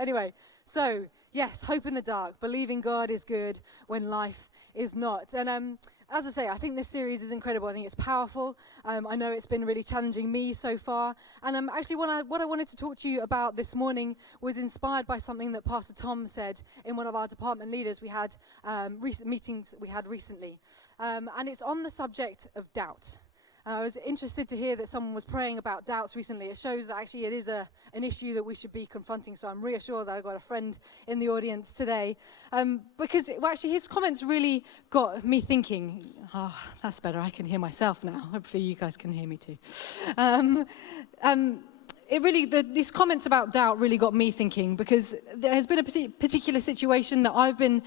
Anyway, so, yes, hope in the dark. Believing God is good when life is not. And as I say, I think this series is incredible. I think it's powerful. I know it's been really challenging me so far. And actually, what I wanted to talk to you about this morning was inspired by something that Pastor Tom said in one of our department leaders we had recent meetings we had recently. And it's on the subject of doubt. I was interested to hear that someone was praying about doubts recently. It shows that actually it is an issue that we should be confronting. So I'm reassured that I've got a friend in the audience today. Because actually his comments really got me thinking, oh, that's better. I can hear myself now. Hopefully you guys can hear me too. These comments about doubt really got me thinking, because there has been a particular situation that I've been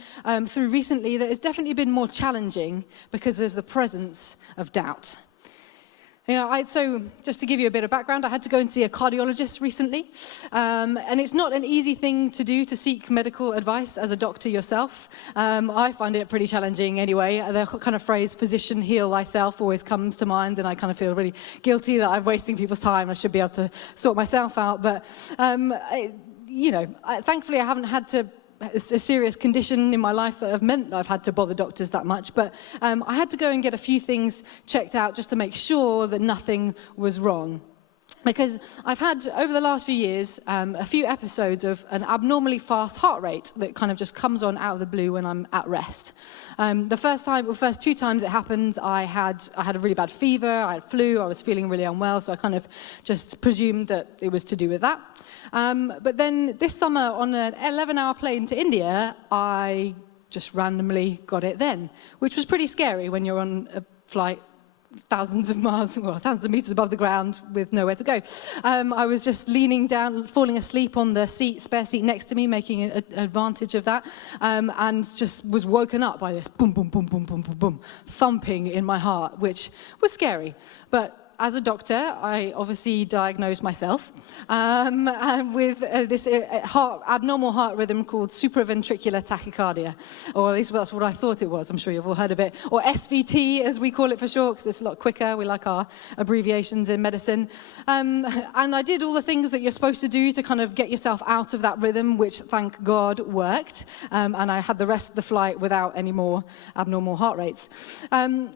through recently that has definitely been more challenging because of the presence of doubt. You know, so just to give you a bit of background, I had to go and see a cardiologist recently, and it's not an easy thing to do, to seek medical advice as a doctor yourself. I find it pretty challenging anyway. The kind of phrase, physician, heal thyself, always comes to mind, and I kind of feel really guilty that I'm wasting people's time. I should be able to sort myself out, but, thankfully I haven't had to a serious condition in my life that have meant that I've had to bother doctors that much, but I had to go and get a few things checked out just to make sure that nothing was wrong. Because I've had, over the last few years, a few episodes of an abnormally fast heart rate that kind of just comes on out of the blue when I'm at rest. The first 2 times it happened, I had a really bad fever, I had flu, I was feeling really unwell, so I kind of just presumed that it was to do with that. But then this summer, on an 11-hour plane to India, I just randomly got it then, which was pretty scary when you're on a flight thousands of meters above the ground with nowhere to go. I was just leaning down, falling asleep on the spare seat next to me, making advantage of that, and just was woken up by this boom, boom, boom, boom, boom, boom, boom, thumping in my heart, which was scary. But as a doctor, I obviously diagnosed myself with this abnormal heart rhythm called supraventricular tachycardia, or at least that's what I thought it was. I'm sure you've all heard of it, or SVT as we call it for short, because it's a lot quicker. We like our abbreviations in medicine. And I did all the things that you're supposed to do to kind of get yourself out of that rhythm, which, thank God, worked. And I had the rest of the flight without any more abnormal heart rates. And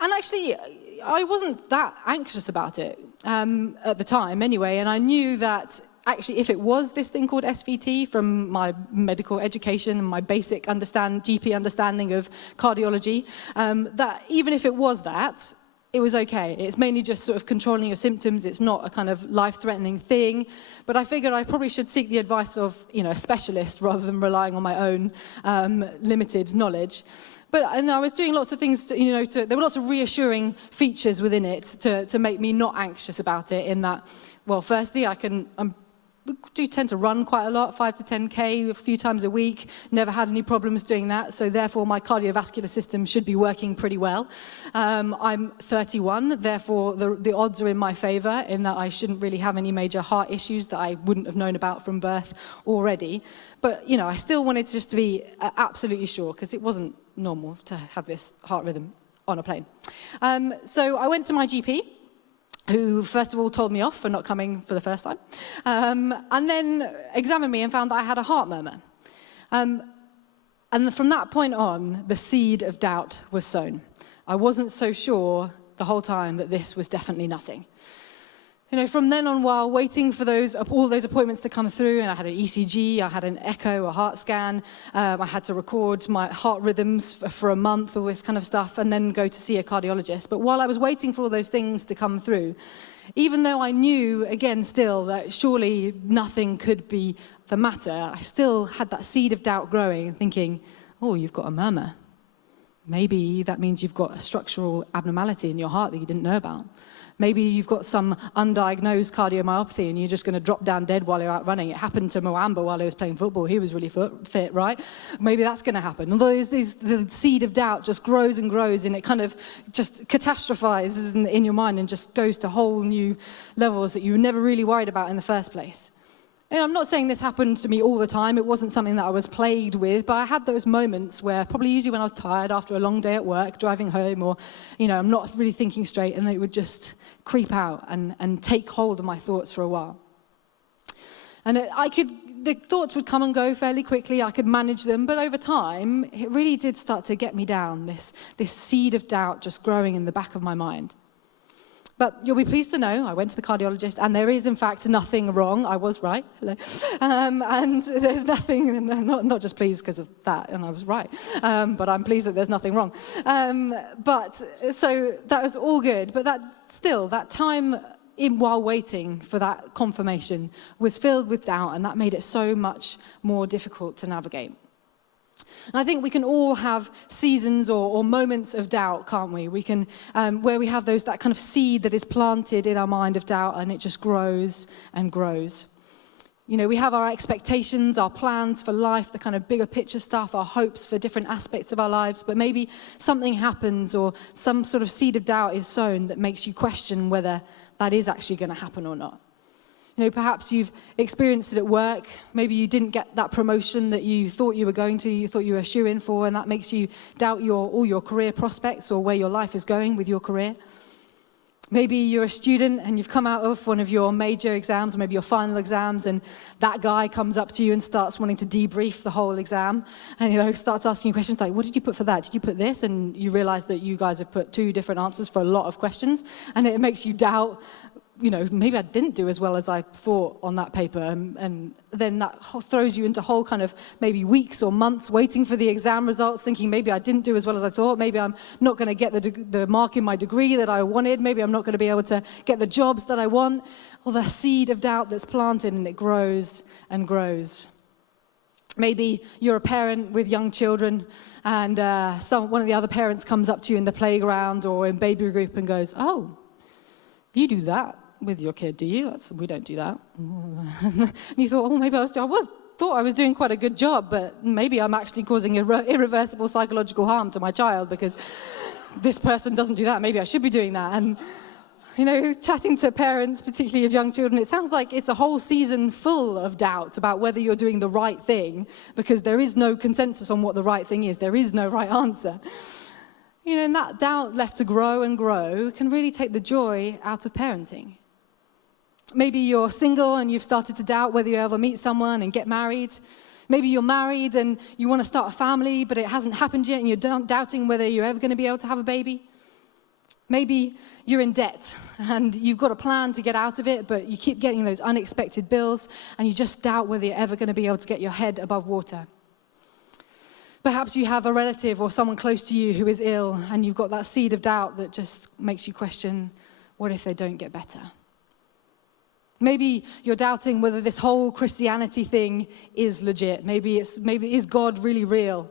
actually, I wasn't that anxious about it at the time anyway, and I knew that actually if it was this thing called SVT from my medical education and my basic GP understanding of cardiology, that even if it was that, it was okay. It's mainly just sort of controlling your symptoms. It's not a kind of life-threatening thing. But I figured I probably should seek the advice of, a specialist rather than relying on my own limited knowledge. And I was doing lots of things, there were lots of reassuring features within it to make me not anxious about it, in that, well, firstly, I do tend to run quite a lot, 5 to 10K a few times a week, never had any problems doing that, so therefore my cardiovascular system should be working pretty well. I'm 31, therefore the odds are in my favor, in that I shouldn't really have any major heart issues that I wouldn't have known about from birth already. But, I still wanted just to be absolutely sure, because it wasn't normal to have this heart rhythm on a plane. So I went to my GP, who first of all told me off for not coming for the first time, and then examined me and found that I had a heart murmur. And from that point on, the seed of doubt was sown. I wasn't so sure the whole time that this was definitely nothing. From then on, while waiting for all those appointments to come through, and I had an ECG, I had an echo, a heart scan, I had to record my heart rhythms for a month, all this kind of stuff, and then go to see a cardiologist. But while I was waiting for all those things to come through, even though I knew, again, still, that surely nothing could be the matter, I still had that seed of doubt growing, thinking, oh, you've got a murmur. Maybe that means you've got a structural abnormality in your heart that you didn't know about. Maybe you've got some undiagnosed cardiomyopathy and you're just going to drop down dead while you're out running. It happened to Moamba while he was playing football. He was really fit, right? Maybe that's going to happen. Although the seed of doubt just grows and grows, and it kind of just catastrophizes in your mind and just goes to whole new levels that you were never really worried about in the first place. And I'm not saying this happened to me all the time. It wasn't something that I was plagued with, but I had those moments where, probably usually when I was tired after a long day at work, driving home, or, I'm not really thinking straight, and it would just creep out and take hold of my thoughts for a while. And the thoughts would come and go fairly quickly. I could manage them, but over time, it really did start to get me down, this seed of doubt just growing in the back of my mind. But you'll be pleased to know, I went to the cardiologist, and there is, in fact, nothing wrong. I was right. Hello. And there's nothing, not just pleased because of that, and I was right, but I'm pleased that there's nothing wrong. So that was all good. But that time while waiting for that confirmation was filled with doubt, and that made it so much more difficult to navigate. And I think we can all have seasons or moments of doubt, can't we? We can, where we have that kind of seed that is planted in our mind of doubt, and it just grows and grows. You know, we have our expectations, our plans for life, the kind of bigger picture stuff, our hopes for different aspects of our lives, but maybe something happens or some sort of seed of doubt is sown that makes you question whether that is actually going to happen or not. You know, perhaps you've experienced it at work. Maybe you didn't get that promotion that you thought you were going to, you thought you were a shoo-in for, and that makes you doubt all your career prospects or where your life is going with your career. Maybe you're a student and you've come out of one of your major exams, or maybe your final exams, and that guy comes up to you and starts wanting to debrief the whole exam, and, you know, starts asking you questions like, what did you put for that? Did you put this? And you realize that you guys have put 2 different answers for a lot of questions, and it makes you doubt, you know, maybe I didn't do as well as I thought on that paper, and then that throws you into whole kind of maybe weeks or months waiting for the exam results, thinking maybe I didn't do as well as I thought, maybe I'm not going to get the mark in my degree that I wanted, maybe I'm not going to be able to get the jobs that I want, or the seed of doubt that's planted and it grows and grows. Maybe you're a parent with young children, and one of the other parents comes up to you in the playground or in baby group and goes, oh, you do that with your kid, do you? We don't do that. And you thought, oh, maybe I thought I was doing quite a good job, but maybe I'm actually causing irreversible psychological harm to my child because this person doesn't do that. Maybe I should be doing that. And, you know, chatting to parents, particularly of young children, it sounds like it's a whole season full of doubts about whether you're doing the right thing, because there is no consensus on what the right thing is. There is no right answer. You know, and that doubt left to grow and grow can really take the joy out of parenting. Maybe you're single and you've started to doubt whether you ever meet someone and get married. Maybe you're married and you want to start a family, but it hasn't happened yet, and you're doubting whether you're ever going to be able to have a baby. Maybe you're in debt and you've got a plan to get out of it, but you keep getting those unexpected bills, and you just doubt whether you're ever going to be able to get your head above water. Perhaps you have a relative or someone close to you who is ill, and you've got that seed of doubt that just makes you question, what if they don't get better? Maybe you're doubting whether this whole Christianity thing is legit. Maybe is God really real?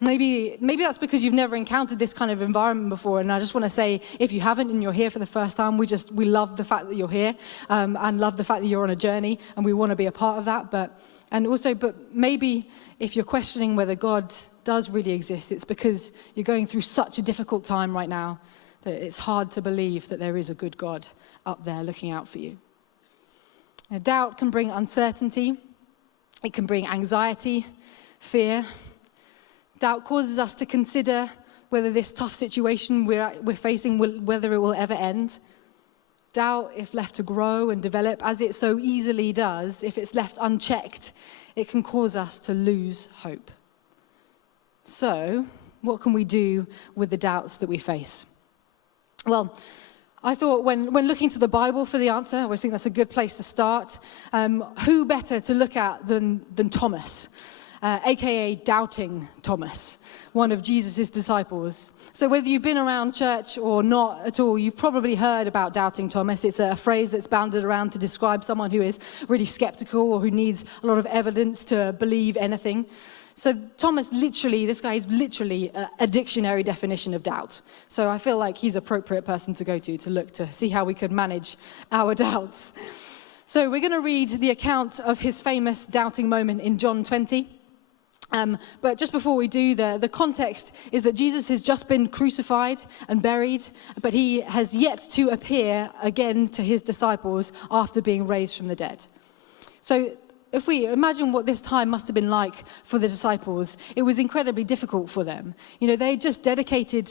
Maybe that's because you've never encountered this kind of environment before. And I just want to say, if you haven't and you're here for the first time, we love the fact that you're here, and love the fact that you're on a journey, and we want to be a part of that. But maybe if you're questioning whether God does really exist, it's because you're going through such a difficult time right now that it's hard to believe that there is a good God up there looking out for you. Now, doubt can bring uncertainty. It can bring anxiety, fear. Doubt causes us to consider whether this tough situation we're facing, whether it will ever end. Doubt, if left to grow and develop, as it so easily does, if it's left unchecked, it can cause us to lose hope. So, what can we do with the doubts that we face? Well, I thought when looking to the Bible for the answer, I always think that's a good place to start. Who better to look at than Thomas, a.k.a. Doubting Thomas, one of Jesus' disciples. So whether you've been around church or not at all, you've probably heard about Doubting Thomas. It's a phrase that's bounded around to describe someone who is really skeptical or who needs a lot of evidence to believe anything. So Thomas this guy is literally a dictionary definition of doubt. So I feel like he's an appropriate person to go to look to see how we could manage our doubts. So we're going to read the account of his famous doubting moment in John 20. But just before we do, the context is that Jesus has just been crucified and buried, but he has yet to appear again to his disciples after being raised from the dead. So if we imagine what this time must have been like for the disciples, it was incredibly difficult for them. You know, they just dedicated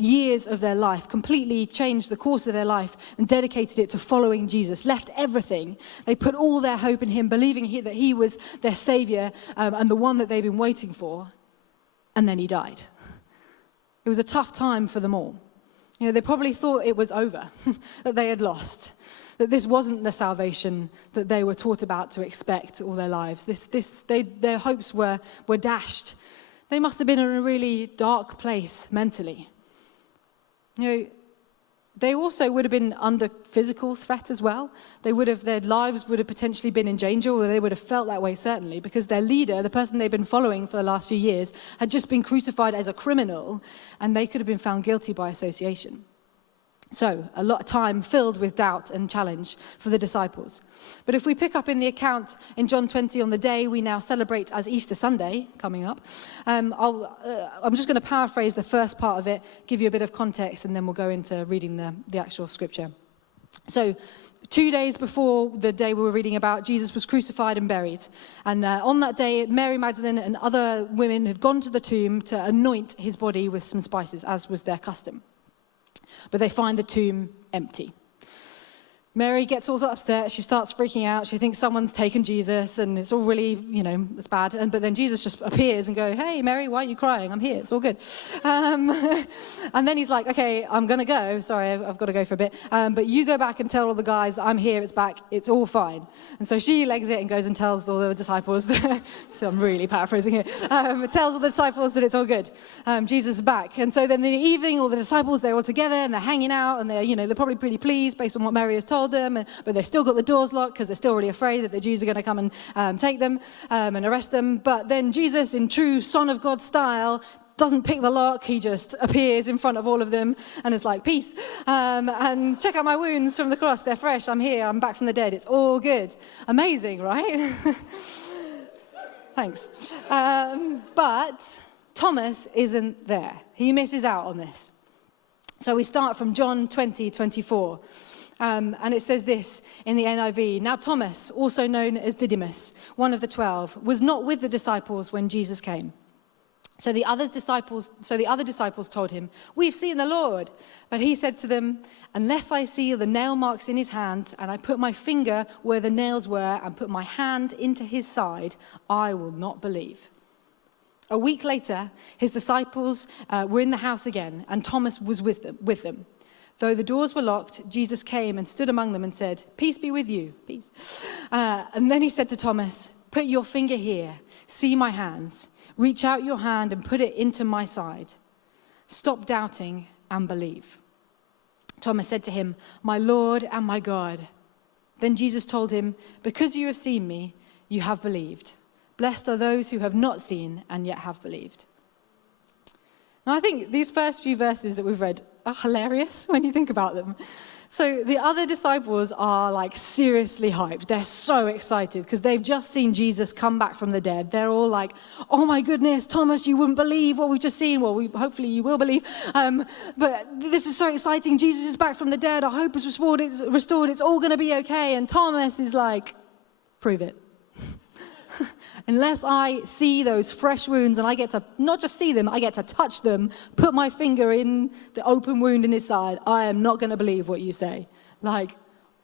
years of their life, completely changed the course of their life and dedicated it to following Jesus, left everything. They put all their hope in him, believing that he was their savior and the one that they've been waiting for. And then he died. It was a tough time for them all. You know, they probably thought it was over, that they had lost, that this wasn't the salvation that they were taught about to expect all their lives. Their hopes were dashed. They must have been in a really dark place mentally. You know, they also would have been under physical threat as well. Their lives would have potentially been in danger, or they would have felt that way certainly, because their leader, the person they've been following for the last few years, had just been crucified as a criminal, and they could have been found guilty by association. So, a lot of time filled with doubt and challenge for the disciples. But if we pick up in the account in John 20 on the day we now celebrate as Easter Sunday, coming up, I'm just going to paraphrase the first part of it, give you a bit of context, and then we'll go into reading the actual scripture. So, 2 days before the day we were reading about, Jesus was crucified and buried. And on that day, Mary Magdalene and other women had gone to the tomb to anoint his body with some spices, as was their custom. But they find the tomb empty. Mary gets all upset. She starts freaking out. She thinks someone's taken Jesus, and it's all really, it's bad. But then Jesus just appears and goes, "Hey, Mary, why are you crying? I'm here. It's all good." And then he's like, "Okay, I'm going to go. Sorry, I've got to go for a bit. But you go back and tell all the guys that I'm here. It's back. It's all fine." And so she legs it and goes and tells all the disciples. So I'm really paraphrasing here. Tells all the disciples that it's all good. Jesus is back. And so then in the evening, all the disciples, they're all together and they're hanging out, and they're probably pretty pleased based on what Mary has told them, but they've still got the doors locked because they're still really afraid that the Jews are going to come and take them and arrest them. But then Jesus, in true Son of God style, doesn't pick the lock. He just appears in front of all of them and is like, "Peace, and check out my wounds from the cross. They're fresh. I'm here. I'm back from the dead. It's all good." Amazing, right? Thanks. But Thomas isn't there. He misses out on this. So we start from John 20:24. And it says this in the NIV: "Now Thomas, also known as Didymus, one of the 12, was not with the disciples when Jesus came. So the other disciples told him, 'We've seen the Lord.' But he said to them, 'Unless I see the nail marks in his hands, and I put my finger where the nails were, and put my hand into his side, I will not believe.' A week later, his disciples were in the house again, and Thomas was with them. Though the doors were locked, Jesus came and stood among them and said, 'Peace be with you.'" Peace. And then he said to Thomas, "Put your finger here. See my hands. Reach out your hand and put it into my side. Stop doubting and believe." Thomas said to him, "My Lord and my God." Then Jesus told him, "Because you have seen me, you have believed. Blessed are those who have not seen and yet have believed." Now, I think these first few verses that we've read are hilarious when you think about them. So the other disciples are like seriously hyped. They're so excited because they've just seen Jesus come back from the dead. They're all like, "Oh my goodness, Thomas, you wouldn't believe what we've just seen." Well, hopefully you will believe. But this is so exciting. Jesus is back from the dead. Our hope is restored. It's all going to be okay. And Thomas is like, "Prove it. Unless I see those fresh wounds and I get to not just see them, I get to touch them, put my finger in the open wound in his side, I am not going to believe what you say." Like,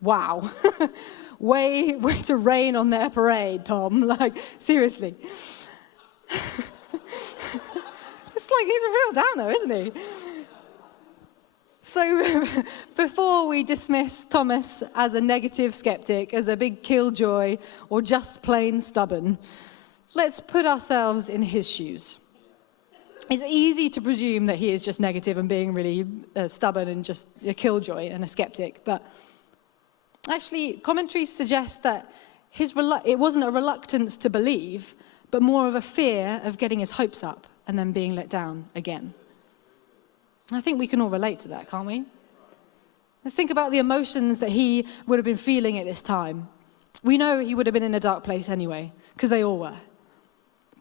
wow. way to rain on their parade, Tom. Like, seriously. It's like he's a real downer, isn't he? So before we dismiss Thomas as a negative skeptic, as a big killjoy, or just plain stubborn, let's put ourselves in his shoes. It's easy to presume that he is just negative and being really stubborn and just a killjoy and a skeptic, but actually commentaries suggest that it wasn't a reluctance to believe, but more of a fear of getting his hopes up and then being let down again. I think we can all relate to that, can't we? Let's think about the emotions that he would have been feeling at this time. We know he would have been in a dark place anyway, because they all were.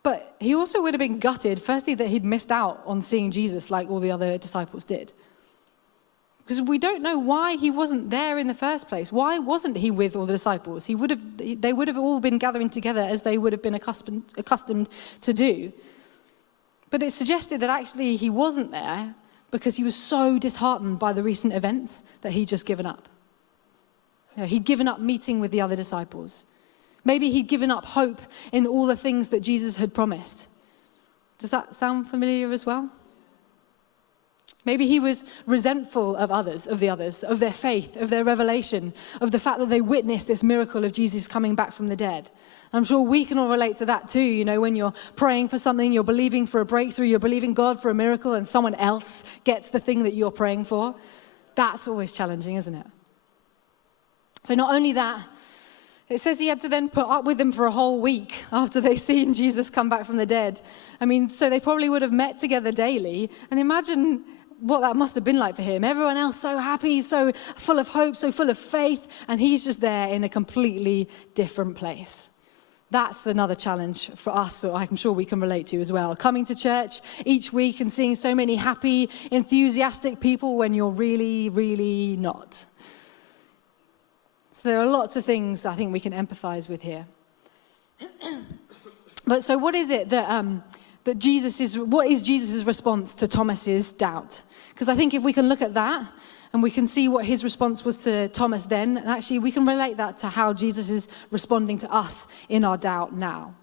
But he also would have been gutted, firstly, that he'd missed out on seeing Jesus like all the other disciples did. Because we don't know why he wasn't there in the first place. Why wasn't he with all the disciples? They would have all been gathering together as they would have been accustomed to do. But it suggested that actually he wasn't there because he was so disheartened by the recent events that he'd just given up. He'd given up meeting with the other disciples. Maybe he'd given up hope in all the things that Jesus had promised. Does that sound familiar as well? Maybe he was resentful of the others, of their faith, of their revelation, of the fact that they witnessed this miracle of Jesus coming back from the dead. I'm sure we can all relate to that too, when you're praying for something, you're believing for a breakthrough, you're believing God for a miracle, and someone else gets the thing that you're praying for. That's always challenging, isn't it? So not only that, it says he had to then put up with them for a whole week after they seen Jesus come back from the dead. So they probably would have met together daily. And imagine what that must have been like for him. Everyone else so happy, so full of hope, so full of faith, and he's just there in a completely different place. That's another challenge for us, or I'm sure we can relate to as well. Coming to church each week and seeing so many happy, enthusiastic people when you're really, really not. So there are lots of things that I think we can empathize with here. But so what is it that what is Jesus' response to Thomas's doubt? Because I think if we can look at that and we can see what his response was to Thomas then, and actually we can relate that to how Jesus is responding to us in our doubt now.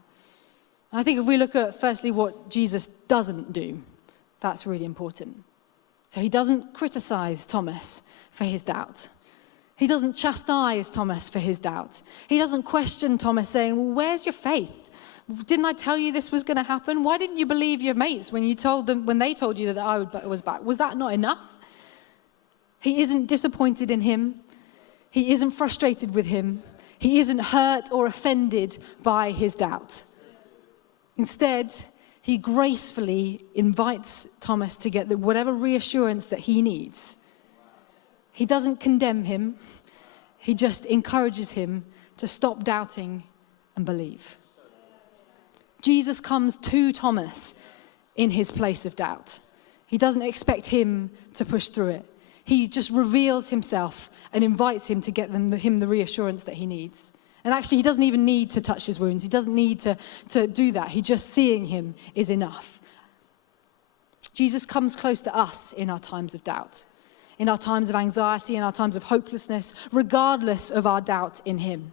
I think if we look at firstly what Jesus doesn't do, that's really important. So he doesn't criticize Thomas for his doubt. He doesn't chastise Thomas for his doubt. He doesn't question Thomas saying, well, where's your faith? Didn't I tell you this was going to happen? Why didn't you believe your mates when they told you that I was back? Was that not enough? He isn't disappointed in him. He isn't frustrated with him. He isn't hurt or offended by his doubt. Instead, he gracefully invites Thomas to get whatever reassurance that he needs. He doesn't condemn him. He just encourages him to stop doubting and believe. Jesus comes to Thomas in his place of doubt. He doesn't expect him to push through it. He just reveals himself and invites him to get him the reassurance that he needs. And actually, he doesn't even need to touch his wounds. He doesn't need to do that. Just seeing him is enough. Jesus comes close to us in our times of doubt, in our times of anxiety, in our times of hopelessness, regardless of our doubt in him.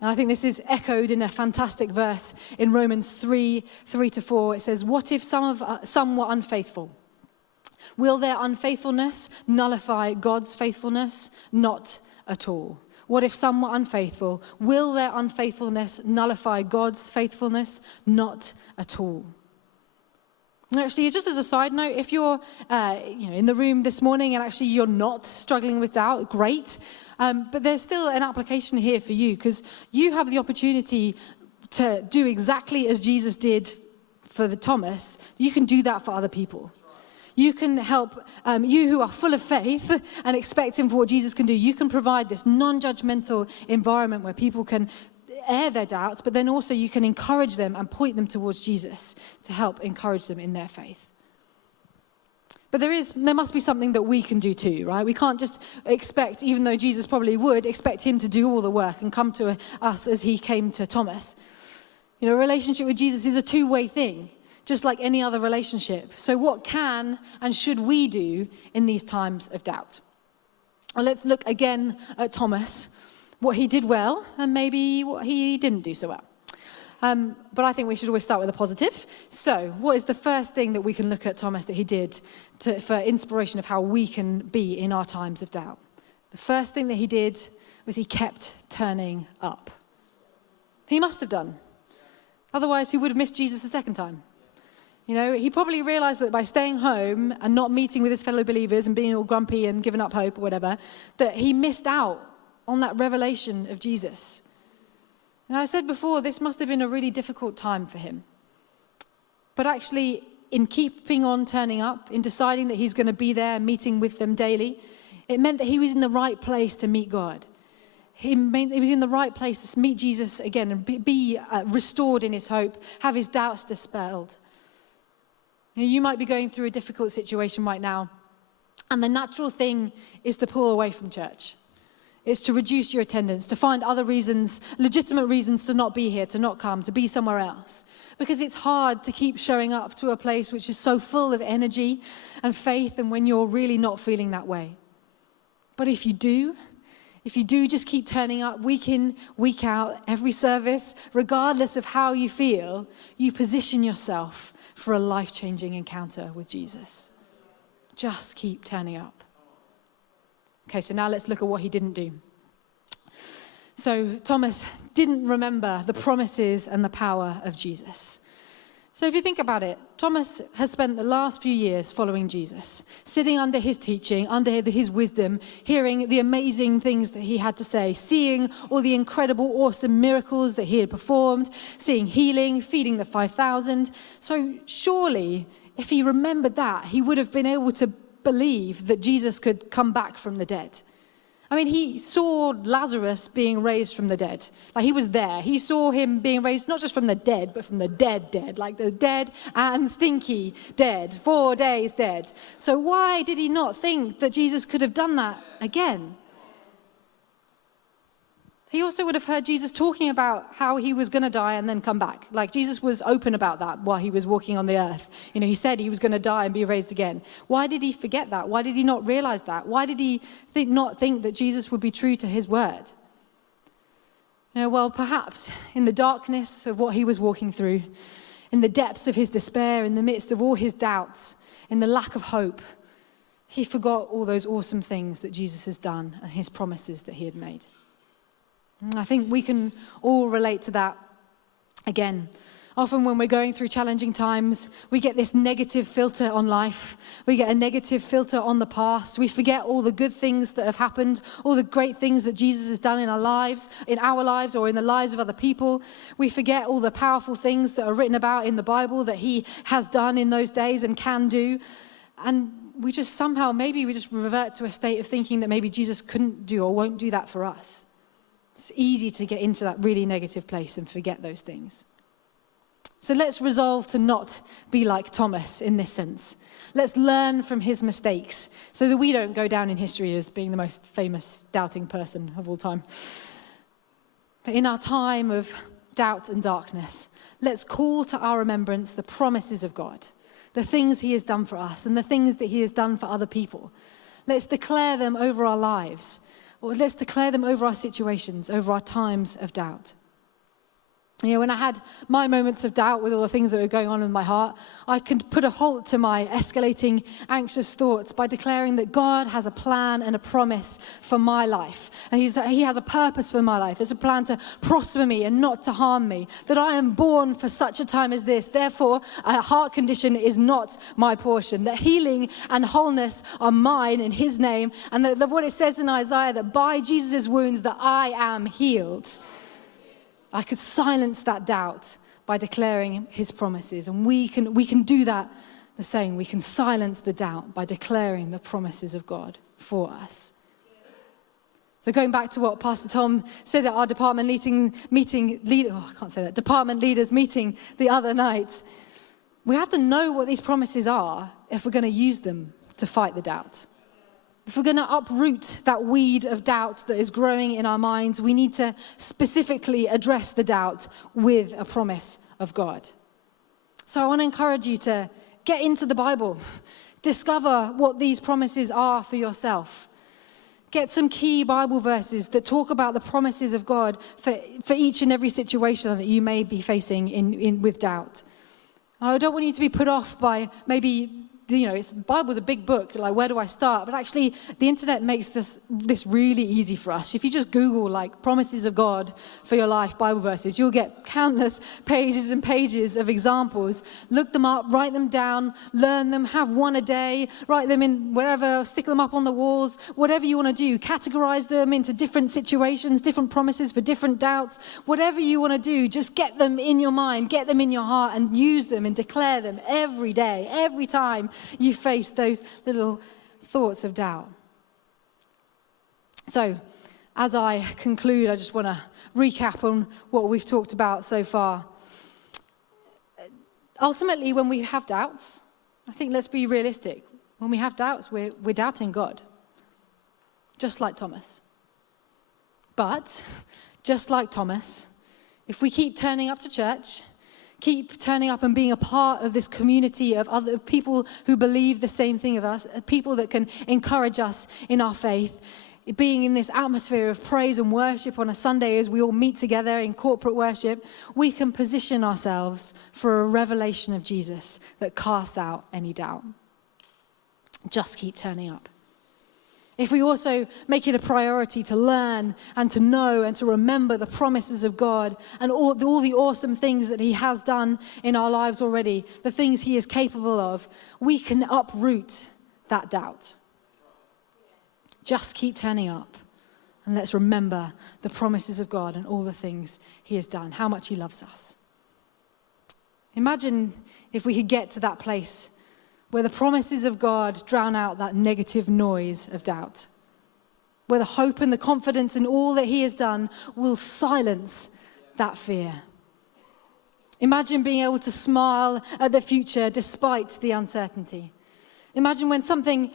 And I think this is echoed in a fantastic verse in Romans 3:3-4. It says, what if some were unfaithful? Will their unfaithfulness nullify God's faithfulness? Not at all. What if some were unfaithful? Will their unfaithfulness nullify God's faithfulness? Not at all. Actually, just as a side note, if you're in the room this morning and actually you're not struggling with doubt, great. But there's still an application here for you, because you have the opportunity to do exactly as Jesus did for Thomas. You can do that for other people. You can help you who are full of faith and expecting for what Jesus can do. You can provide this non-judgmental environment where people can air their doubts, but then also you can encourage them and point them towards Jesus to help encourage them in their faith. But there must be something that we can do too, right? We can't just expect, even though Jesus probably would, expect him to do all the work and come to us as he came to Thomas. A relationship with Jesus is a two-way thing, just like any other relationship. So what can and should we do in these times of doubt? Well, let's look again at Thomas, what he did well, and maybe what he didn't do so well. But I think we should always start with a positive. So what is the first thing that we can look at Thomas that he did for inspiration of how we can be in our times of doubt? The first thing that he did was he kept turning up. He must have done. Otherwise, he would have missed Jesus a second time. He probably realized that by staying home and not meeting with his fellow believers and being all grumpy and giving up hope or whatever, that he missed out on that revelation of Jesus. And I said before, this must have been a really difficult time for him. But actually, in keeping on turning up, in deciding that he's going to be there, meeting with them daily, it meant that he was in the right place to meet God. He was in the right place to meet Jesus again and be restored in his hope, have his doubts dispelled. You might be going through a difficult situation right now, and the natural thing is to pull away from church. It's to reduce your attendance, to find other reasons, legitimate reasons to not be here, to not come, to be somewhere else. Because it's hard to keep showing up to a place which is so full of energy and faith, and when you're really not feeling that way. But if you do just keep turning up week in, week out, every service, regardless of how you feel, you position yourself for a life-changing encounter with Jesus. Just keep turning up. Okay, so now let's look at what he didn't do. So Thomas didn't remember the promises and the power of Jesus. So if you think about it, Thomas has spent the last few years following Jesus, sitting under his teaching, under his wisdom, hearing the amazing things that he had to say, seeing all the incredible, awesome miracles that he had performed, seeing healing, feeding the 5,000. So surely, if he remembered that, he would have been able to believe that Jesus could come back from the dead. I mean, he saw Lazarus being raised from the dead. Like, he was there. He saw him being raised not just from the dead, but from the dead. Like the dead and stinky dead. 4 days dead. So why did he not think that Jesus could have done that again? He also would have heard Jesus talking about how he was going to die and then come back. Like, Jesus was open about that while he was walking on the earth. You know, he said he was going to die and be raised again. Why did he forget that? Why did he not realize that? Why did he not think that Jesus would be true to his word? You know, well, perhaps in the darkness of what he was walking through, in the depths of his despair, in the midst of all his doubts, in the lack of hope, he forgot all those awesome things that Jesus has done and his promises that he had made. I think we can all relate to that. Again, often when we're going through challenging times, we get this negative filter on life. We get a negative filter on the past. We forget all the good things that have happened, all the great things that Jesus has done in our lives or in the lives of other people. We forget all the powerful things that are written about in the Bible that he has done in those days and can do. And we just somehow, maybe we just revert to a state of thinking that maybe Jesus couldn't do or won't do that for us. It's easy to get into that really negative place and forget those things. So let's resolve to not be like Thomas in this sense. Let's learn from his mistakes so that we don't go down in history as being the most famous doubting person of all time. But in our time of doubt and darkness, let's call to our remembrance the promises of God, the things he has done for us and the things that he has done for other people. Let's declare them over our lives. Or let's declare them over our situations, over our times of doubt. You know, when I had my moments of doubt with all the things that were going on in my heart, I could put a halt to my escalating, anxious thoughts by declaring that God has a plan and a promise for my life. And he has a purpose for my life. It's a plan to prosper me and not to harm me. That I am born for such a time as this. Therefore, a heart condition is not my portion. That healing and wholeness are mine in his name. And that what it says in Isaiah, that by Jesus' wounds that I am healed. I could silence that doubt by declaring his promises. And we can do that the same. We can silence the doubt by declaring the promises of God for us. So going back to what Pastor Tom said at our department department leaders meeting the other night, we have to know what these promises are if we're going to use them to fight the doubt. If we're going to uproot that weed of doubt that is growing in our minds, we need to specifically address the doubt with a promise of God. So I want to encourage you to get into the Bible. Discover what these promises are for yourself. Get some key Bible verses that talk about the promises of God for each and every situation that you may be facing with doubt. I don't want you to be put off by maybe, you know, the Bible's a big book, like where do I start? But actually, the internet makes this really easy for us. If you just Google, like, promises of God for your life, Bible verses, you'll get countless pages and pages of examples. Look them up, write them down, learn them, have one a day, write them in wherever, stick them up on the walls, whatever you want to do. Categorize them into different situations, different promises for different doubts. Whatever you want to do, just get them in your mind, get them in your heart, and use them and declare them every day, every time you face those little thoughts of doubt. So, as I conclude, I just want to recap on what we've talked about so far. Ultimately, when we have doubts, I think let's be realistic. When we have doubts, we're doubting God, just like Thomas. But just like Thomas, if we keep turning up to church, keep turning up and being a part of this community of other people who believe the same thing of us, people that can encourage us in our faith, being in this atmosphere of praise and worship on a Sunday as we all meet together in corporate worship, we can position ourselves for a revelation of Jesus that casts out any doubt. Just keep turning up. If we also make it a priority to learn and to know and to remember the promises of God and all the awesome things that he has done in our lives already, the things he is capable of, we can uproot that doubt. Just keep turning up, and let's remember the promises of God and all the things he has done, how much he loves us. Imagine if we could get to that place where the promises of God drown out that negative noise of doubt, where the hope and the confidence in all that he has done will silence that fear. Imagine being able to smile at the future despite the uncertainty. Imagine when something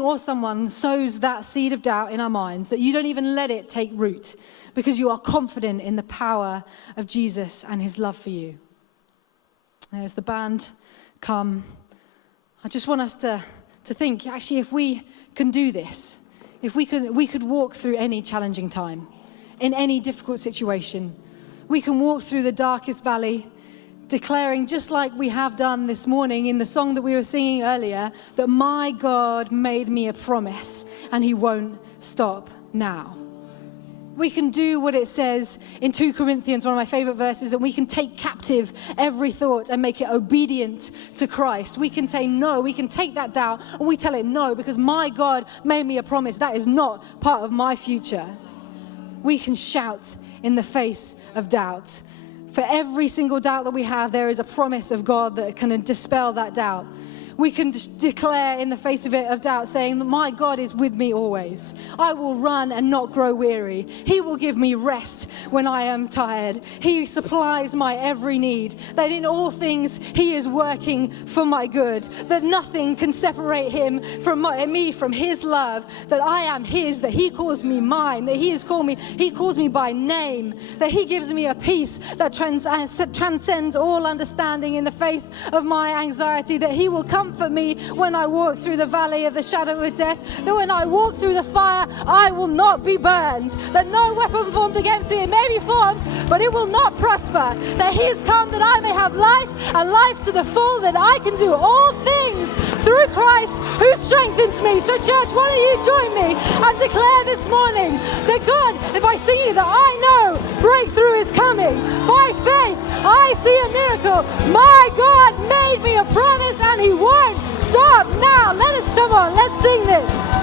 or someone sows that seed of doubt in our minds, that you don't even let it take root because you are confident in the power of Jesus and his love for you. As the band come, I just want us to think, actually, if we can do this, if we could walk through any challenging time, in any difficult situation, we can walk through the darkest valley, declaring, just like we have done this morning in the song that we were singing earlier, that my God made me a promise and he won't stop now. We can do what it says in 2 Corinthians, one of my favorite verses, and we can take captive every thought and make it obedient to Christ. We can say no, we can take that doubt and we tell it no, because my God made me a promise. That is not part of my future. We can shout in the face of doubt. For every single doubt that we have, there is a promise of God that can dispel that doubt. We can declare in the face of doubt, saying that my God is with me always. I will run and not grow weary. He will give me rest when I am tired. He supplies my every need. That in all things he is working for my good. That nothing can separate him from me, from his love. That I am his, that he calls me mine, that he calls me by name. That he gives me a peace that transcends all understanding in the face of my anxiety. That he will comfort me when I walk through the valley of the shadow of death, that when I walk through the fire, I will not be burned, that no weapon formed against me, it may be formed, but it will not prosper, that he has come that I may have life, and life to the full, that I can do all things through Christ who strengthens me. So church, why don't you join me and declare this morning that God, if I sing it, that I know breakthrough is coming. By faith, I see a miracle. My God made me a promise and he won't stop now. Let's sing this.